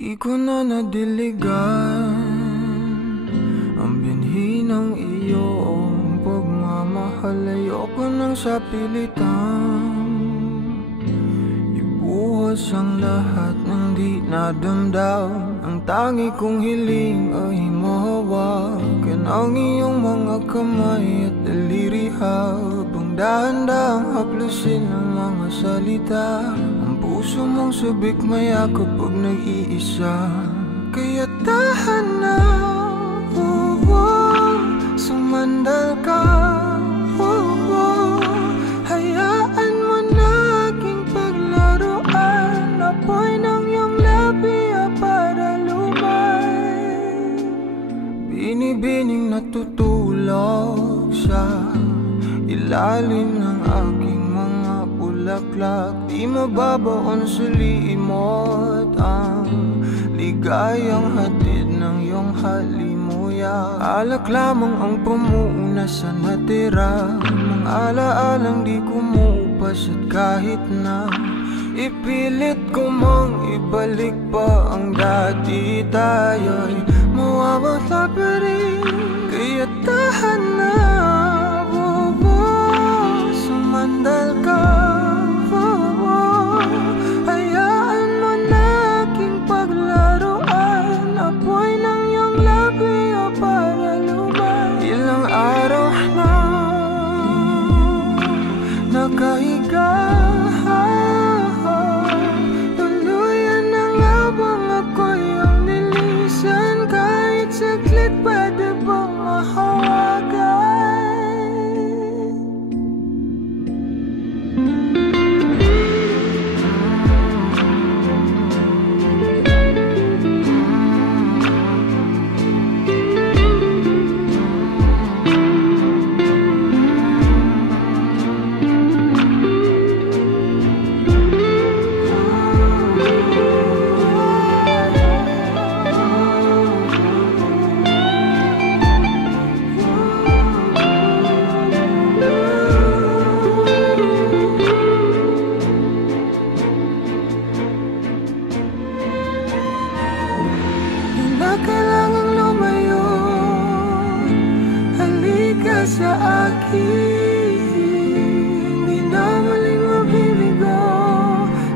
Di ko na nadiligan ang binhi ng iyong pagmamahal. Ayoko nang sa pilitan ibuhos ang lahat ng di nadamdam. Ang tangi kong hiling ay mahawakan ang iyong mga kamay at daliri, habang dahan-dahang haplusin ang mga salita. Ang puso mong sabik mayakap pag nag-iisa. Kaya tahan na, sumandal ka, hayaan mo na aking paglaruan. Apoy ng iyong labi para lumay, binibining natutulog sa ilalim ng aking mga bulaklak. Di mababaon sa limot ang ligayang hatid ng iyong halimuyak. Alak lamang ang pamuuna sa natira, mga alaalang di kumupas. At kahit na ipilit ko mang ibalik pa ang dati, tayo'y mawawala pa rin. Kaya tahan na, sumandal ka, hayaan mo na aking paglaruan. Apoy ng iyong labi para lumay. Ilang araw na nakahiga, tuluyan na nga bang ako'y ang nilisan? Kahit saglit pwede bang mahawagan? Kailangang lumayo, halika sa akin. Di na muling mabibigo,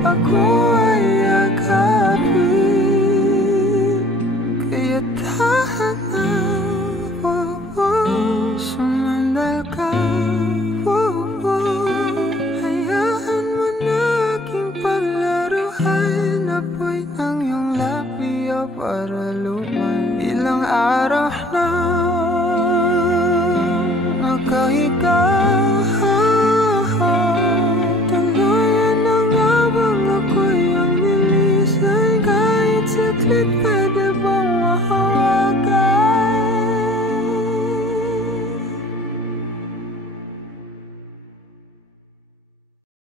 ako ay yakapin. Kaya tahan na, sumandal ka, hayaan mo na aking paglaruan. Apoy ng iyong labi para lumay. Ilang araw na nakahiga, tuluyan na nga bang ako'y ang nilisan? Kahit saglit pwede bang